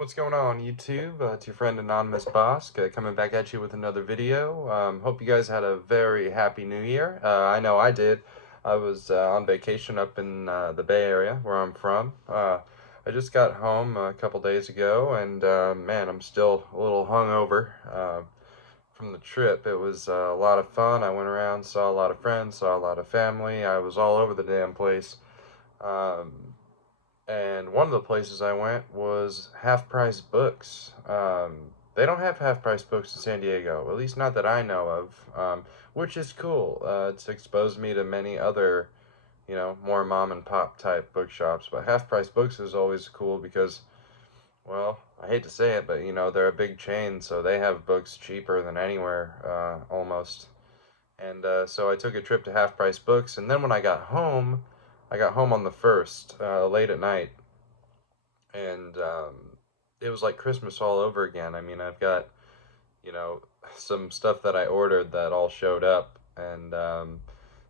What's going on, YouTube? It's your friend Anonymous Bosk coming back at you with another video. Hope you guys had a very happy New Year. I know I did. I was on vacation up in the Bay Area, where I'm from. I just got home a couple days ago, and man, I'm still a little hungover from the trip. It was a lot of fun. I went around, saw a lot of friends, saw a lot of family. I was all over the damn place. And one of the places I went was Half Price Books. They don't have Half Price Books in San Diego, at least not that I know of, which is cool. It's exposed me to many other, more mom and pop type bookshops. But Half Price Books is always cool because, well, I hate to say it, but they're a big chain, so they have books cheaper than anywhere, almost. And so I took a trip to Half Price Books, and then when I got home on the 1st, late at night, and it was like Christmas all over again. I mean, I've got, some stuff that I ordered that all showed up, and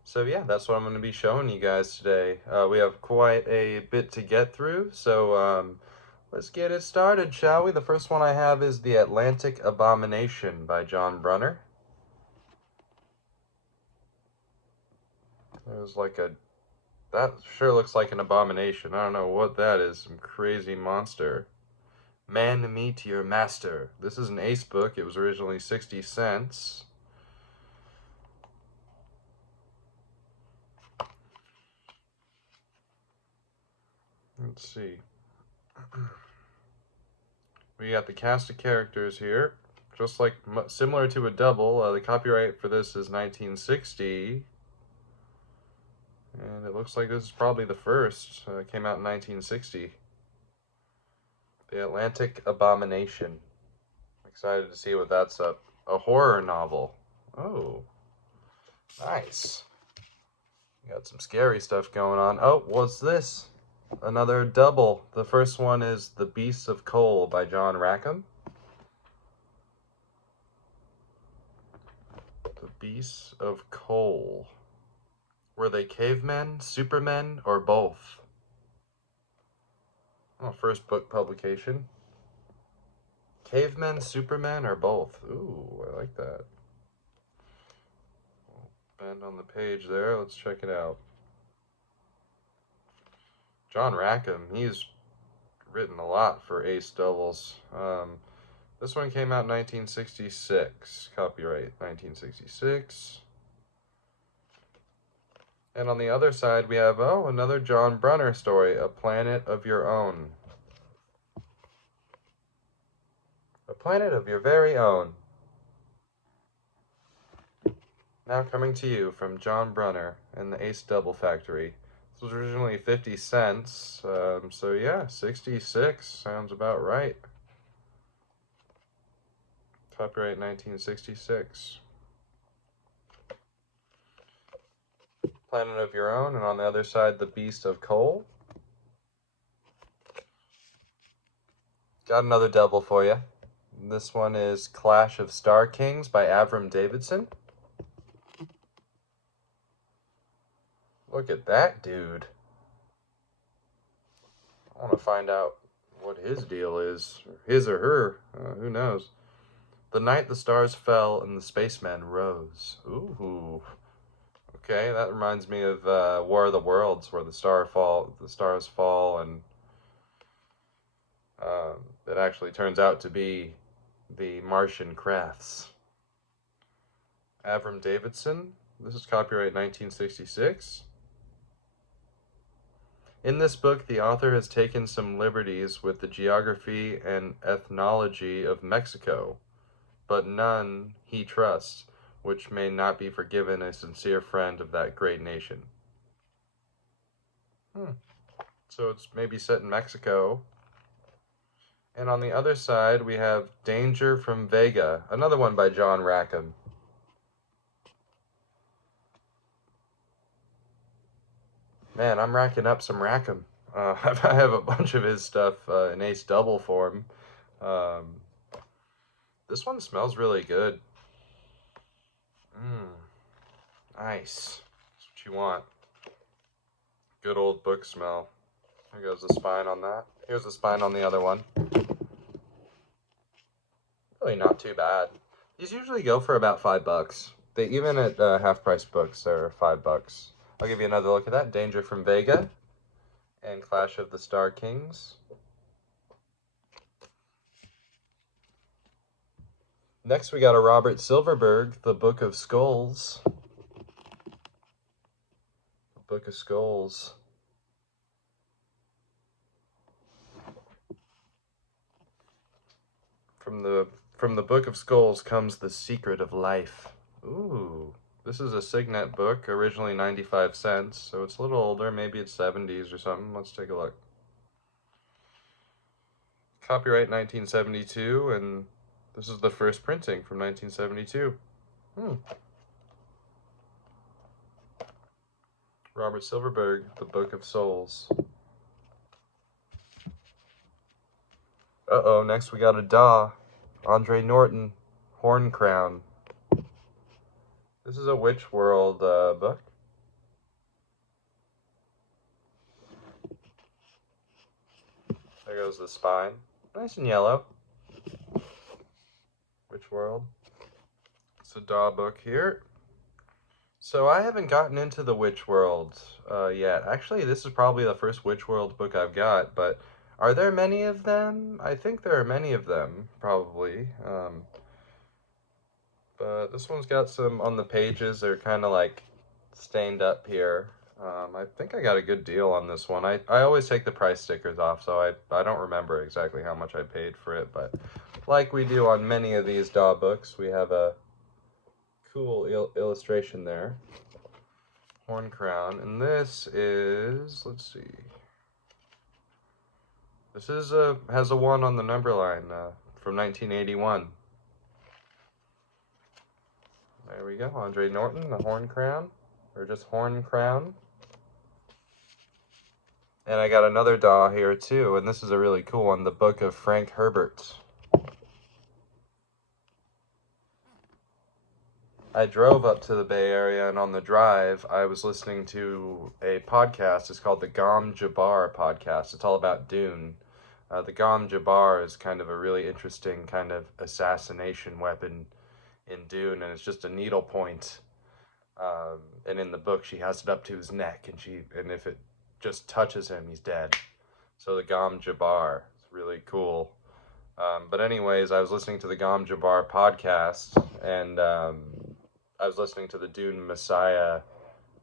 so yeah, that's what I'm going to be showing you guys today. We have quite a bit to get through, so let's get it started, shall we? The first one I have is The Atlantic Abomination by John Brunner. There's like that sure looks like an abomination. I don't know what that is. Some crazy monster. Man, meet your master. This is an Ace book. It was originally 60 cents. Let's see. We got the cast of characters here. Just like, similar to a double. The copyright for this is 1960. And it looks like this is probably the first. It came out in 1960. The Atlantic Abomination. Excited to see what that's up. A horror novel. Oh, nice. Got some scary stuff going on. Oh, what's this? Another double. The first one is The Beasts of Coal by John Rackham. The Beasts of Coal. Were they cavemen, supermen, or both? Oh, first book publication. Cavemen, supermen, or both? Ooh, I like that. Bend on the page there. Let's check it out. John Rackham, he's written a lot for Ace doubles. This one came out in 1966. Copyright 1966. And on the other side, we have, oh, another John Brunner story, A Planet of Your Own. A Planet of Your Very Own. Now coming to you from John Brunner and the Ace Double Factory. This was originally 50 cents, so yeah, 66 sounds about right. Copyright 1966. Planet of Your Own, and on the other side, The Beast of Coal. Got another double for you. This one is Clash of Star Kings by Avram Davidson. Look at that dude. I want to find out what his deal is. His or her. Who knows. The Night the Stars Fell and the Spacemen Rose. Ooh. Okay, that reminds me of War of the Worlds, where the stars fall, and it actually turns out to be the Martian crafts. Avram Davidson. This is copyright 1966. In this book, the author has taken some liberties with the geography and ethnology of Mexico, but none he trusts, which may not be forgiven a sincere friend of that great nation. So it's maybe set in Mexico. And on the other side, we have Danger from Vega, another one by John Rackham. Man, I'm racking up some Rackham. I have a bunch of his stuff in Ace Double form. This one smells really good. Nice. That's what you want. Good old book smell. Here goes the spine on that. Here's the spine on the other one. Really not too bad. These usually go for about $5. They even at half-price books are $5. I'll give you another look at that. Danger from Vega and Clash of the Star Kings. Next, we got a Robert Silverberg, The Book of Skulls. The Book of Skulls. From the Book of Skulls comes The Secret of Life. Ooh, this is a Signet book, originally 95 cents, so it's a little older. Maybe it's 70s or something. Let's take a look. Copyright 1972, and this is the first printing from 1972. Robert Silverberg, The Book of Souls. Uh-oh, next we got a Daw. Andre Norton, Horn Crown. This is a Witch World book. There goes the spine. Nice and yellow. Witch World. It's a Daw book here. So I haven't gotten into the Witch World yet. Actually, this is probably the first Witch World book I've got, but are there many of them? I think there are many of them, probably. But this one's got some on the pages. They're kind of like stained up here. I think I got a good deal on this one. I always take the price stickers off, so I don't remember exactly how much I paid for it, but like we do on many of these Daw books, we have a cool illustration there. Horn Crown, and this is, let's see. This is has a 1 on the number line from 1981. There we go, Andre Norton, the Horn Crown, or just Horn Crown. And I got another Daw here too, and this is a really cool one, The Book of Frank Herbert. I drove up to the Bay Area, and on the drive, I was listening to a podcast. It's called the Gom Jabbar podcast. It's all about Dune. The Gom Jabbar is kind of a really interesting kind of assassination weapon in Dune, and it's just a needle point. And in the book, she has it up to his neck, and if it just touches him, he's dead. So the Gom Jabbar is really cool. But anyways, I was listening to the Gom Jabbar podcast, and I was listening to the Dune Messiah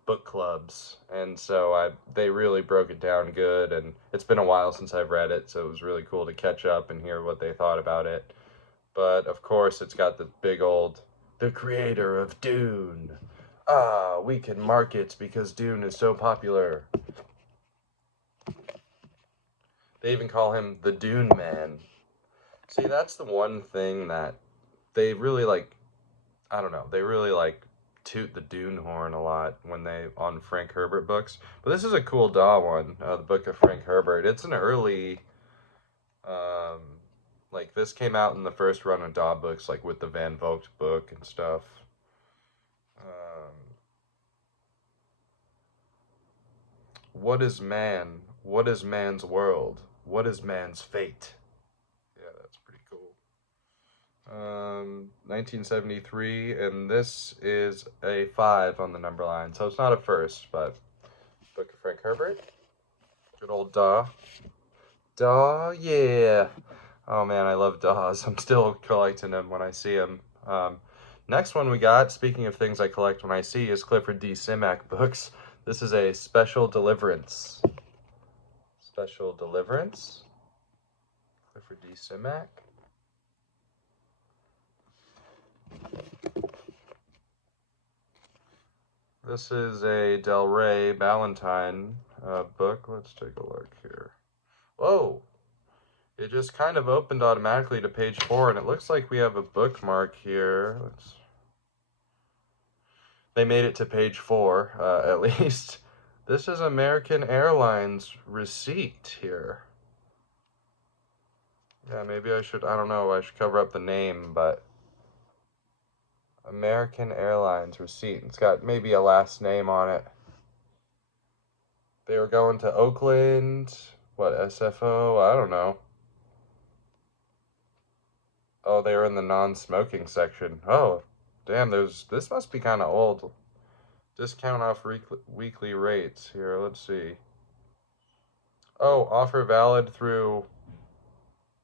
book clubs, and so they really broke it down good, and it's been a while since I've read it, so it was really cool to catch up and hear what they thought about it. But of course, it's got the big old, the creator of Dune. We can market because Dune is so popular. They even call him the Dune Man. See, that's the one thing that they really like, I don't know, they really like toot the Dune horn a lot when they, on Frank Herbert books. But this is a cool Daw one, the Book of Frank Herbert. It's an early, like this came out in the first run of Daw books, like with the Van Vogt book and stuff. What is man? What is man's world? What is man's fate? Yeah, that's pretty cool. 1973, and this is a 5 on the number line, so it's not a first, but Book of Frank Herbert. Good old Daw. Daw, yeah. Oh man, I love Daws. I'm still collecting them when I see them. Next one we got, speaking of things I collect when I see, is Clifford D Simac books. This is a Special Deliverance. Special Deliverance. Clifford D Simac. This is a Del Rey Ballantine book. Let's take a look here. Whoa! It just kind of opened automatically to page 4, and it looks like we have a bookmark here. They made it to page 4, at least. This is American Airlines receipt here. Yeah, maybe I should, I don't know, I should cover up the name, but American Airlines receipt. It's got maybe a last name on it. They were going to Oakland, what, SFO? I don't know. Oh, they were in the non-smoking section. Oh, damn, this must be kind of old. Discount off weekly rates. Here, let's see. Oh, offer valid through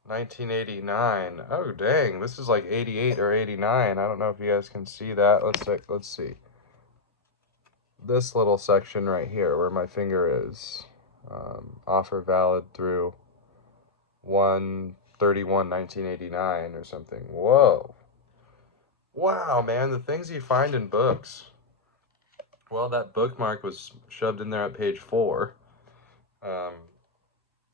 1989. Oh, dang, this is like 88 or 89. I don't know if you guys can see that. Let's see. This little section right here where my finger is. Offer valid through 1/31, 1989 or something. Whoa. Wow, man, the things you find in books. Well, that bookmark was shoved in there at page 4.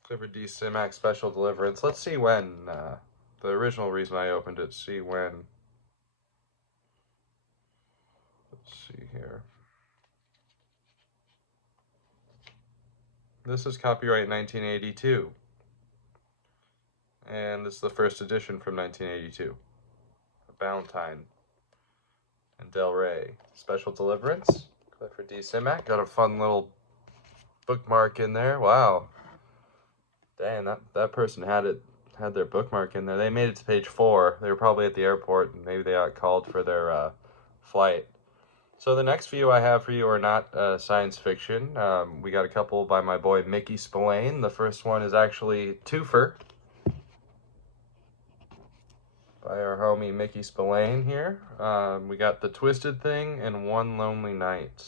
Clifford D Simac Special Deliverance. Let's see when. The original reason I opened it, see when. Let's see here. This is copyright 1982. And this is the first edition from 1982. Valentine and Del Rey. Special Deliverance. Clifford D Simac. Got a fun little bookmark in there. Wow. Dang, that person had their bookmark in there. They made it to page 4. They were probably at the airport, and maybe they got called for their flight. So the next few I have for you are not science fiction. We got a couple by my boy Mickey Spillane. The first one is actually Twofer by our homie Mickey Spillane here. We got The Twisted Thing and One Lonely Night.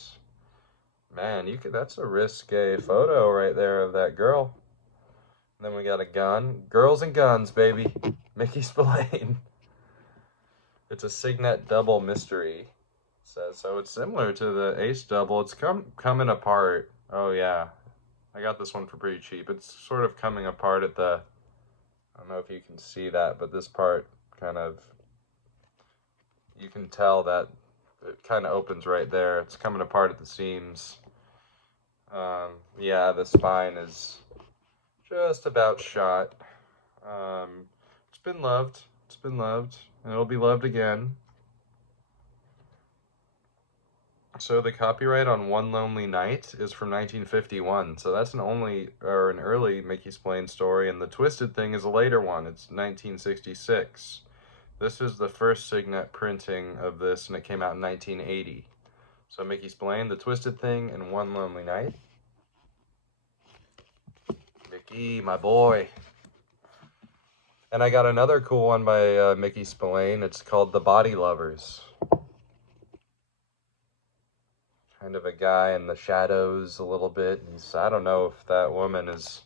Man, that's a risque photo right there of that girl. And then we got a gun. Girls and guns, baby. Mickey Spillane. It's a Signet double mystery. Says so. It's similar to the Ace double. It's coming apart. Oh yeah, I got this one for pretty cheap. It's sort of coming apart at the. I don't know if you can see that, but this part kind of. You can tell that it kind of opens right there. It's coming apart at the seams. Yeah, the spine is just about shot. It's been loved. It's been loved, and it'll be loved again. So the copyright on One Lonely Night is from 1951. So that's an early Mickey Spillane story, and The Twisted Thing is a later one. It's 1966. This is the first Signet printing of this, and it came out in 1980. So Mickey Spillane, The Twisted Thing, and One Lonely Night. Mickey, my boy. And I got another cool one by Mickey Spillane. It's called The Body Lovers. Kind of a guy in the shadows a little bit. I don't know if that woman is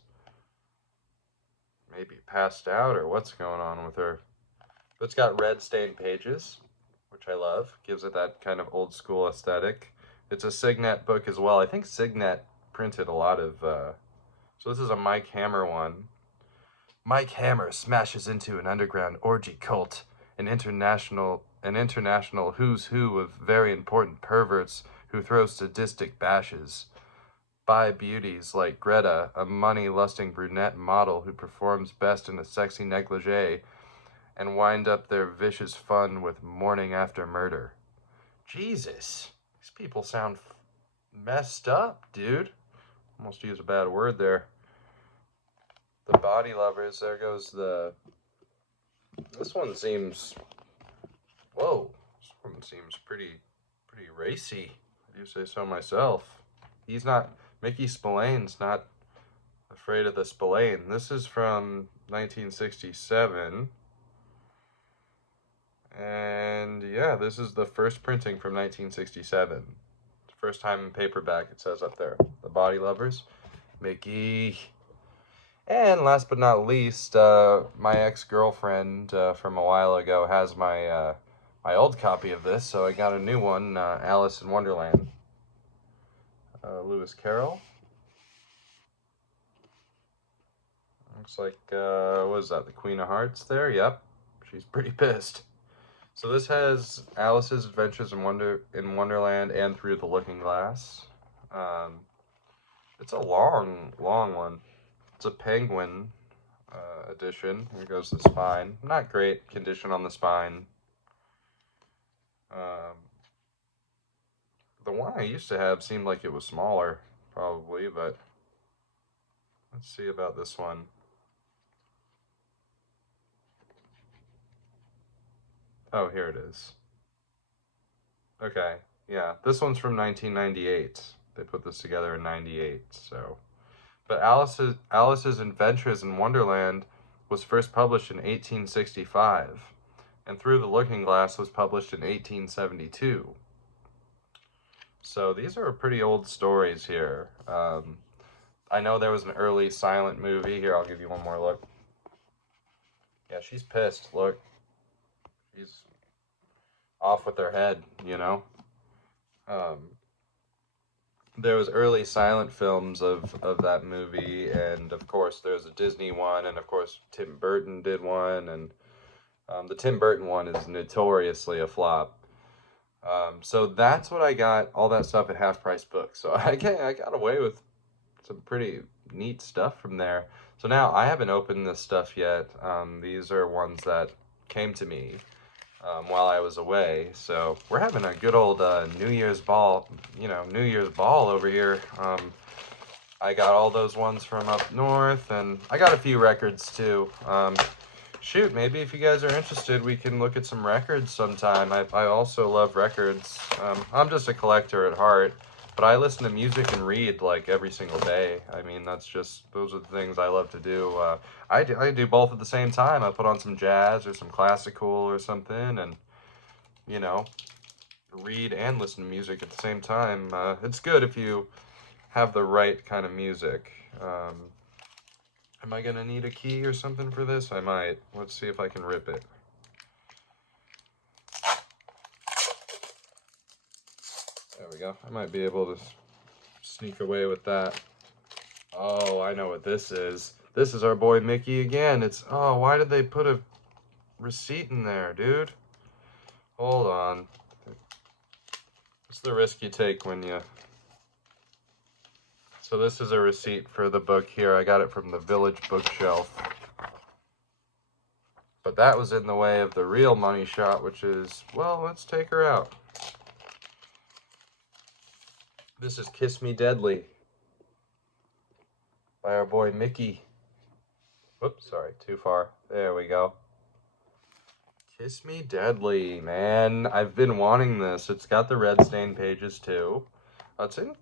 maybe passed out or what's going on with her. But it's got red stained pages, which I love. Gives it that kind of old school aesthetic. It's a Signet book as well. I think Signet printed a lot of... So this is a Mike Hammer one. Mike Hammer smashes into an underground orgy cult, an international who's who of very important perverts who throw sadistic bashes. Buy beauties like Greta, a money-lusting brunette model who performs best in a sexy negligee, and wind up their vicious fun with Morning After Murder. Jesus, these people sound messed up, dude. Almost used a bad word there. The Body Lovers, there goes the... This one seems... Whoa, this one seems pretty racy. I do say so myself. He's not... Mickey Spillane's not afraid of the Spillane. This is from 1967. And yeah, this is the first printing from 1967. First time in paperback, it says up there. The Body Lovers. Mickey. And last but not least, my ex-girlfriend from a while ago has my my old copy of this, so I got a new one, Alice in Wonderland. Lewis Carroll. Looks like, what is that, the Queen of Hearts there? Yep, she's pretty pissed. So this has Alice's Adventures in Wonderland and Through the Looking Glass. It's a long one. It's a Penguin edition. Here goes the spine. Not great condition on the spine. The one I used to have seemed like it was smaller, probably, but let's see about this one. Oh, here it is. Okay, yeah, this one's from 1998. They put this together in 98, so. But Alice's Adventures in Wonderland was first published in 1865, and Through the Looking Glass was published in 1872. So these are pretty old stories here. I know there was an early silent movie. Here, I'll give you one more look. Yeah, she's pissed. Look, she's off with her head, you know? Um, there was early silent films of that movie, and of course there's a Disney one, and of course Tim Burton did one, and the Tim Burton one is notoriously a flop. So that's what I got, all that stuff at Half Price Books. So I got away with some pretty neat stuff from there. So now I haven't opened this stuff yet. These are ones that came to me while I was away. So we're having a good old New Year's ball, New Year's ball over here. I got all those ones from up north, and I got a few records too. Shoot, maybe if you guys are interested, we can look at some records sometime. I also love records. I'm just a collector at heart, but I listen to music and read like every single day. I mean, those are the things I love to do. I do both at the same time. I put on some jazz or some classical or something, and you know, read and listen to music at the same time. It's good if you have the right kind of music. Am I gonna need a key or something for this? I might. Let's see if I can rip it. There we go. I might be able to sneak away with that. Oh, I know what this is. This is our boy Mickey again. Oh, why did they put a receipt in there, dude? Hold on. What's the risk you take when you... So this is a receipt for the book here. I got it from the Village Bookshelf. But that was in the way of the real money shot, which is, well, let's take her out. This is Kiss Me Deadly by our boy Mickey. Whoops, sorry, too far. There we go. Kiss Me Deadly, man. I've been wanting this. It's got the red stain pages too. It's in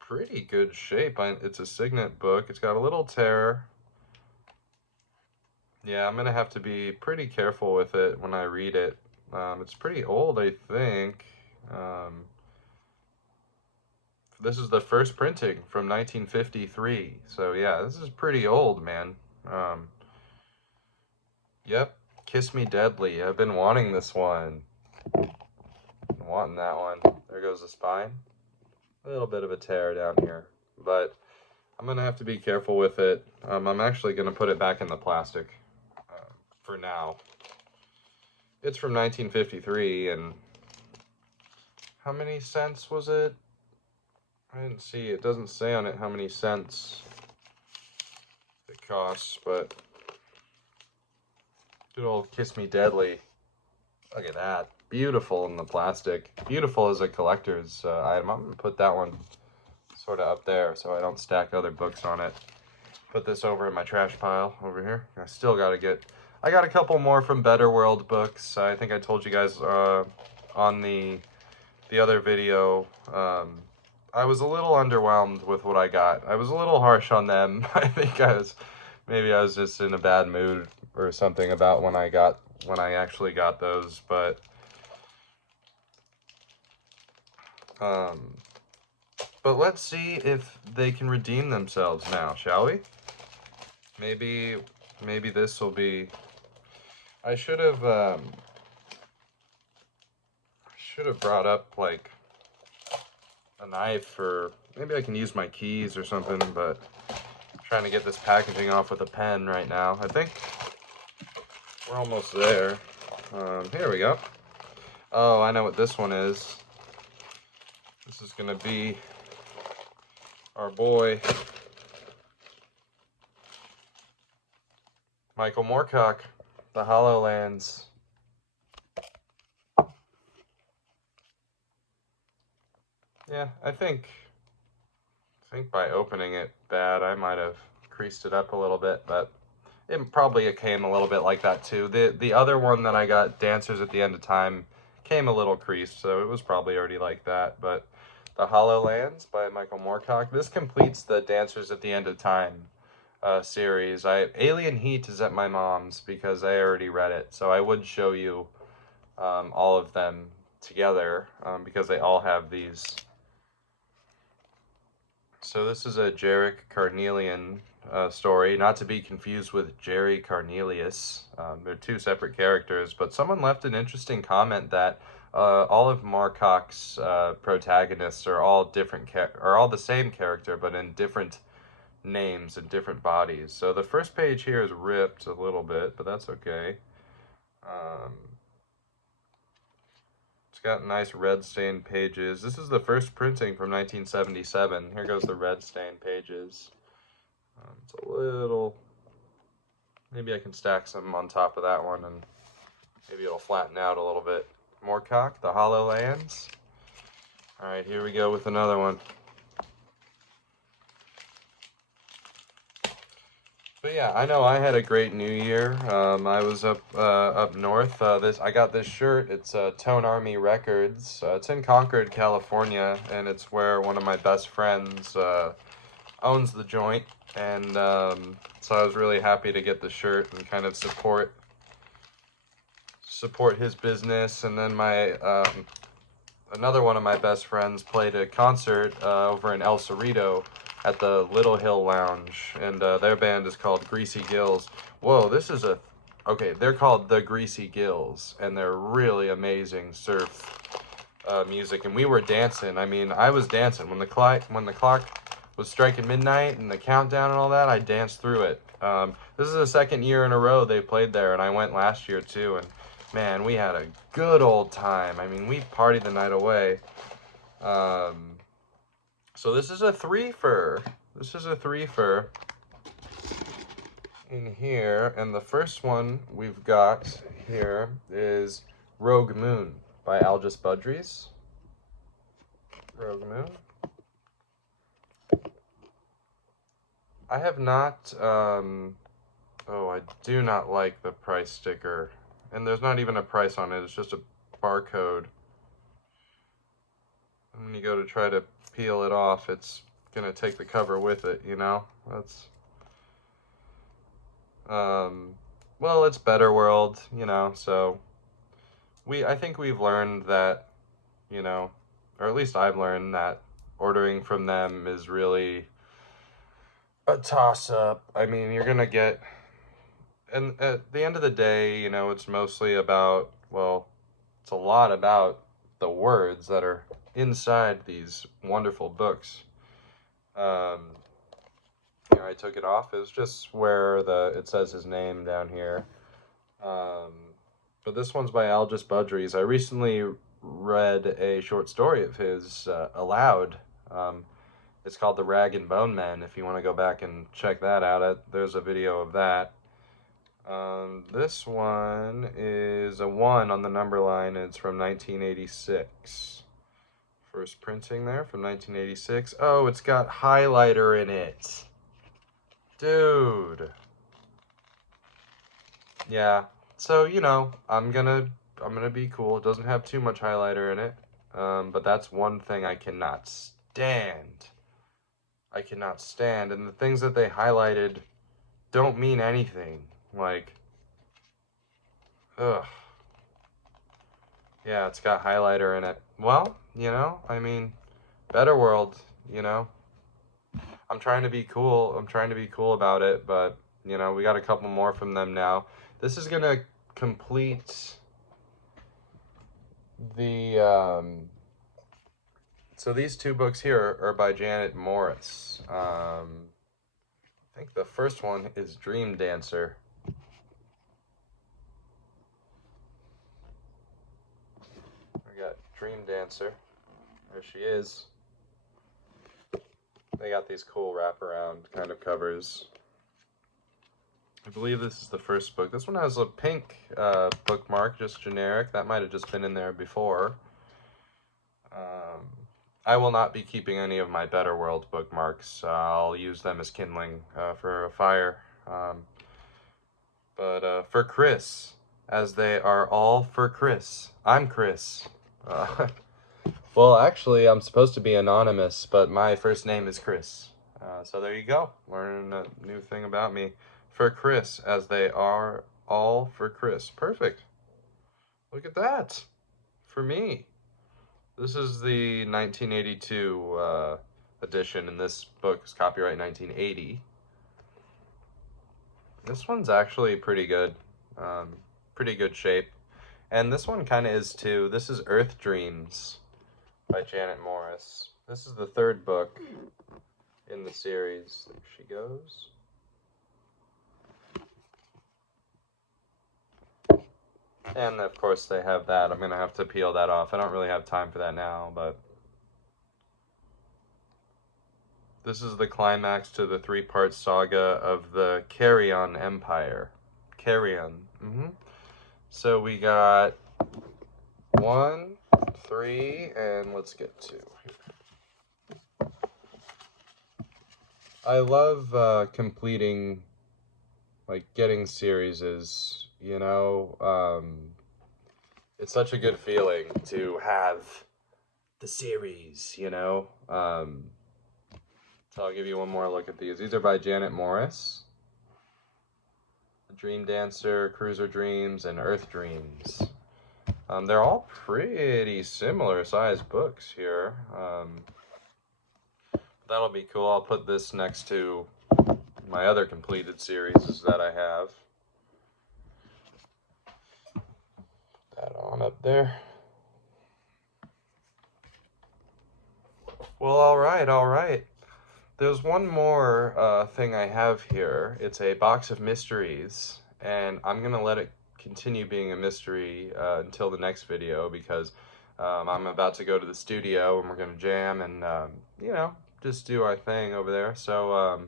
pretty good shape. It's a signet book. It's got a little tear. Yeah, I'm gonna have to be pretty careful with it when I read it. It's pretty old, I think. This is the first printing from 1953. So yeah, this is pretty old, man. Yep, Kiss Me Deadly. I've been wanting this one. Been wanting that one. There goes the spine. A little bit of a tear down here, but I'm gonna have to be careful with it. I'm actually gonna put it back in the plastic for now. It's from 1953, and how many cents was it? I didn't see. It doesn't say on it how many cents it costs, but good old Kiss Me Deadly. Look at that. Beautiful in the plastic. Beautiful as a collector's item. I'm going to put that one sort of up there so I don't stack other books on it. Put this over in my trash pile over here. I still got to get... I got a couple more from Better World Books. I think I told you guys on the other video. I was a little underwhelmed with what I got. I was a little harsh on them. I think maybe I was just in a bad mood or something about when I actually got those, but let's see if they can redeem themselves now, shall we? Maybe this will be... I should have brought up like a knife, or maybe I can use my keys or something, but I'm trying to get this packaging off with a pen right now. I think we're almost there. Here we go. Oh, I know what this one is. This is gonna be our boy Michael Moorcock, The HoloLands. Yeah, I think by opening it bad, I might have creased it up a little bit, but it probably came a little bit like that too. The other one that I got, Dancers at the End of Time, came a little creased, so it was probably already like that. But the Hollow Lands by Michael Moorcock, this completes the Dancers at the End of Time series. Alien Heat is at my mom's because I already read it, so I would show you all of them together because they all have these. So this is a Jarek Carnelian story, not to be confused with Jerry Carnelius. They're two separate characters, but someone left an interesting comment that all of Moorcock's protagonists are all are all the same character, but in different names and different bodies. So the first page here is ripped a little bit, but that's okay. It's got nice red stained pages. This is the first printing from 1977. Here goes the red stained pages. It's a little... Maybe I can stack some on top of that one and maybe it'll flatten out a little bit. Moorcock, The Hollow Lands. Alright, here we go with another one. But yeah, I know I had a great New Year. I was up north. I got this shirt. It's Tone Army Records. It's in Concord, California, and it's where one of my best friends owns the joint. And so I was really happy to get the shirt and kind of support his business. And then my another one of my best friends played a concert over in El Cerrito at the Little Hill Lounge, and their band is called Greasy Gills. Whoa, this is okay, they're called the Greasy Gills, and they're really amazing surf music, and we were dancing. I mean, I was dancing. When the clock was striking midnight and the countdown and all that, I danced through it. This is the second year in a row they played there, and I went last year too, and man, we had a good old time. I mean, we partied the night away. So this is a threefer. This is a threefer in here. And the first one we've got here is Rogue Moon by Algis Budrys. Rogue Moon. I have not, oh, I do not like the price sticker. And there's not even a price on it. It's just a barcode. And when you go to try to peel it off, it's gonna take the cover with it, you know? That's well, it's Better World, you know, so I think we've learned that, you know, or at least I've learned that ordering from them is really a toss-up. I mean, you're gonna get, and at the end of the day, you know, it's mostly about, well, it's a lot about the words that are inside these wonderful books. Here, I took it off. It was just where it says his name down here. But this one's by Algis Budrys. I recently read a short story of his aloud. It's called The Rag and Bone Men. If you want to go back and check that out, there's a video of that. This one is a 1 on the number line, and it's from 1986. First printing there from 1986. Oh, it's got highlighter in it. Dude. Yeah. So, you know, I'm gonna be cool. It doesn't have too much highlighter in it. But that's one thing I cannot stand. I cannot stand. And the things that they highlighted don't mean anything. Like, ugh. Yeah, it's got highlighter in it. Well, you know, I mean, Better World, you know. I'm trying to be cool. I'm trying to be cool about it, but, you know, we got a couple more from them now. This is going to complete the, so these two books here are by Janet Morris. I think the first one is Dream Dancer. We got Dream Dancer. There she is. They got these cool wraparound kind of covers. I believe this is the first book. This one has a pink bookmark, just generic. That might have just been in there before. I will not be keeping any of my Better World bookmarks. I'll use them as kindling for a fire. But for Chris, as they are all for Chris. I'm Chris. Well, actually, I'm supposed to be anonymous, but my first name is Chris. So there you go. Learning a new thing about me. For Chris, as they are all for Chris. Perfect. Look at that. For me. This is the 1982 edition, and this book is copyright 1980. This one's actually pretty good. Pretty good shape. And this one kind of is too. This is Earth Dreams by Janet Morris. This is the third book in the series. There she goes. And of course they have that. I'm going to have to peel that off. I don't really have time for that now, but this is the climax to the three-part saga of the Carrion Empire. Carrion. So we got 1, 3, and let's get 2 here. I love completing, like, getting series, you know. It's such a good feeling to have the series, you know. So I'll give you one more look at these. These are by Janet Morris. Dream Dancer, Cruiser Dreams, and Earth Dreams. They're all pretty similar sized books here. That'll be cool. I'll put this next to my other completed series that I have. Put that on up there. Well, all right. There's one more thing I have here. It's a box of mysteries, and I'm going to let it continue being a mystery until the next video, because I'm about to go to the studio and we're going to jam and, you know, just do our thing over there. So,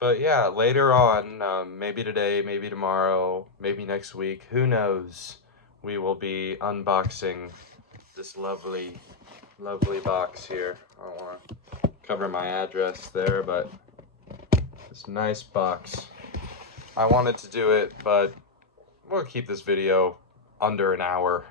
but yeah, later on, maybe today, maybe tomorrow, maybe next week, who knows, we will be unboxing this lovely, lovely box here. I don't want to cover my address there, but this nice box. I wanted to do it, but we'll keep this video under an hour.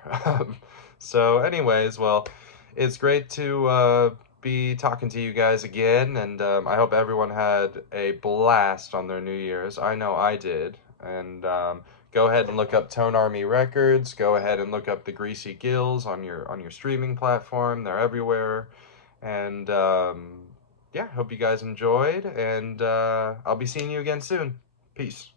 So anyways, well, it's great to be talking to you guys again, and I hope everyone had a blast on their New Year's. I know I did. And go ahead and look up Tone Army Records. Go ahead and look up the Greasy Gills on your streaming platform. They're everywhere. And yeah, hope you guys enjoyed, and I'll be seeing you again soon. Peace.